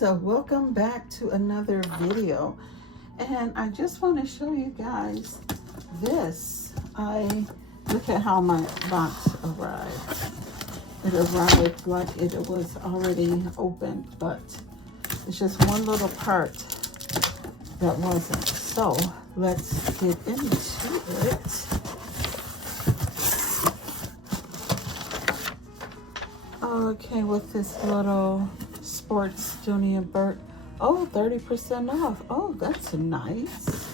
guys, welcome back to another video, and I just want to show you guys this. Look at how my box arrived. It arrived like it was already opened, but it's just one little part that wasn't. So let's get into it. Okay, with this little sports Dooney Bourke. Oh, 30% off. Oh, that's nice.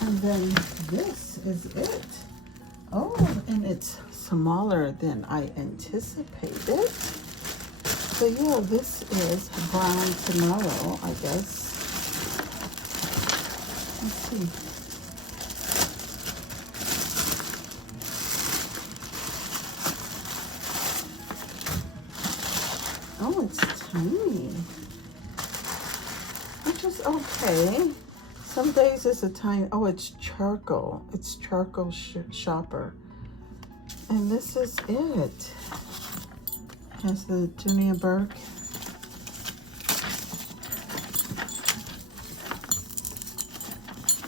And then this is it. Oh, and it's smaller than I anticipated. So yeah, this is brown tomato, I guess. Let's see. Oh, it's tiny, which is okay. Some days it's a tiny, oh, it's charcoal. It's charcoal shopper. And this is it. Has the Dooney Bourke.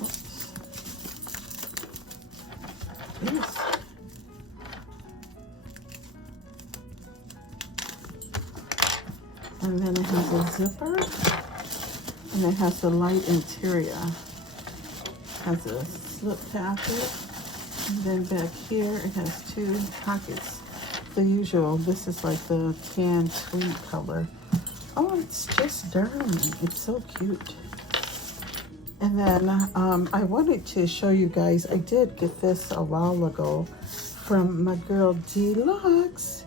Oops. Yes. And then it has a zipper, and it has a light interior. Has a slip packet, and then back here it has two pockets. The usual, this is like the tan tweed color. Oh, it's just darling. It's so cute. And then I wanted to show you guys, I did get this a while ago from my girl Deluxe.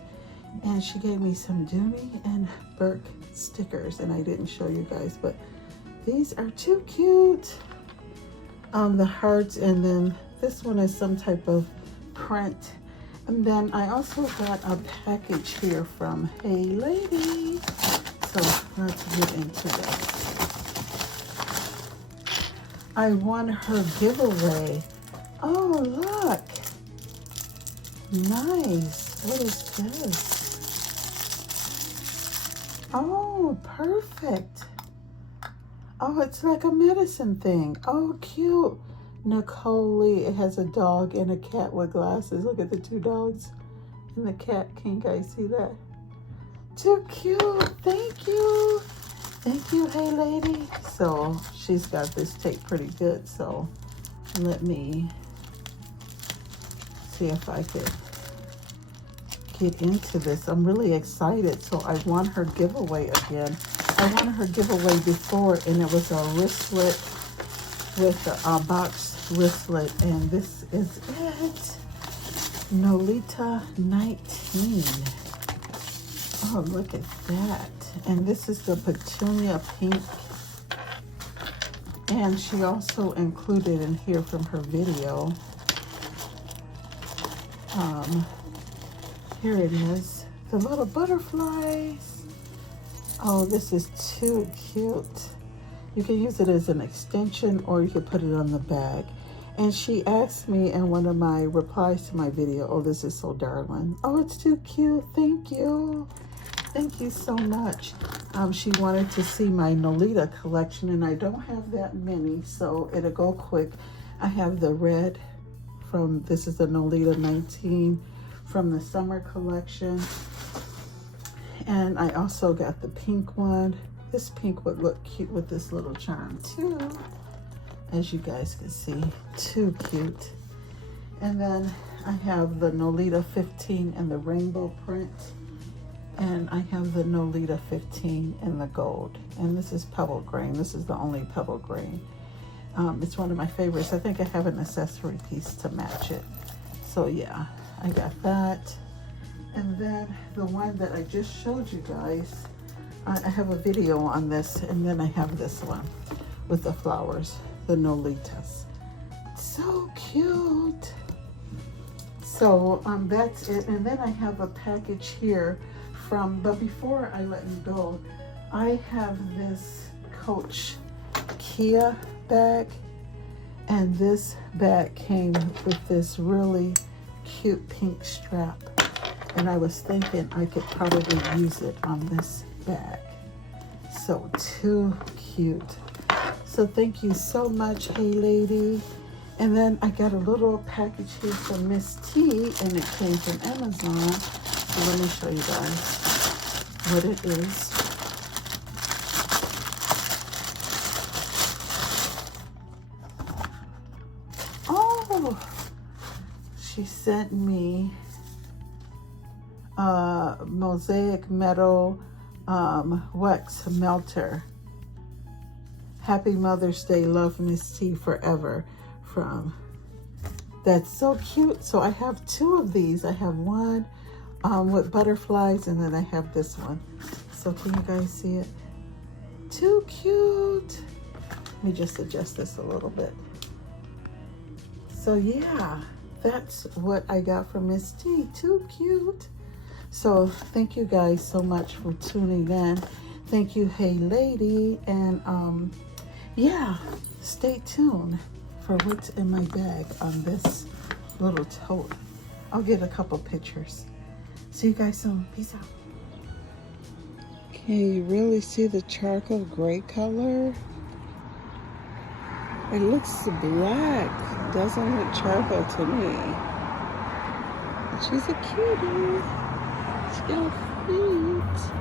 And she gave me some Dooney and Bourke stickers, and I didn't show you guys, but these are too cute. The hearts, and then this one is some type of print. And then I also got a package here from Hey Lady. So let's get into this. I won her giveaway. Oh, look. Nice. What is this? Oh, perfect. Oh, it's like a medicine thing. Oh, cute. Nicole Lee. It has a dog and a cat with glasses. Look at the two dogs and the cat. Can you guys see that? Too cute. Thank you. Thank you, Hey Lady. So she's got this taped pretty good. So let me see if I could get into this. I'm really excited. So I won her giveaway again. I won her giveaway before, and it was a wristlet with a box wristlet, and this is it. Nolita 19. Oh, look at that. And this is the petunia pink. And she also included in here from her video. Here it is, the little butterflies. Oh, this is too cute. You can use it as an extension, or you can put it on the bag. And she asked me in one of my replies to my video, oh, this is so darling. Oh, it's too cute. Thank you. Thank you so much. She wanted to see my Nolita collection, and I don't have that many, so it'll go quick. I have the red from, this is the Nolita 19 from the summer collection. And I also got the pink one. This pink would look cute with this little charm too, as you guys can see. Too cute. And then I have the Nolita 15 in the rainbow print. And I have the Nolita 15 in the gold. And this is pebble grain. This is the only pebble grain. It's one of my favorites. I think I have an accessory piece to match it. So yeah, I got that. And then the one that I just showed you guys, I have a video on this, and then I have this one with the flowers, the Nolitas. So cute. So that's it. And then I have a package here from, but before I let you go, I have this Coach Kia bag, and this bag came with this really cute pink strap, and I was thinking I could probably use it on this bag. So too cute. So thank you so much, Hey Lady. And then I got a little package here from Miss T, and it came from Amazon. So let me show you guys what it is. Oh, she sent me a mosaic metal wax melter. Happy Mother's Day, love, Miss T forever. From that's so cute. So I have two of these. I have one with butterflies, and then I have this one. So can you guys see it? Too cute. Let me just adjust this a little bit. So yeah, that's what I got from Miss T. Too cute. So thank you guys so much for tuning in. Thank you, Hey Lady. And yeah, stay tuned for what's in my bag on this little tote. I'll get a couple pictures. See you guys soon. Peace out. Can you really see the charcoal gray color? It looks black. Doesn't look charcoal to me. But she's a cutie. She got feet.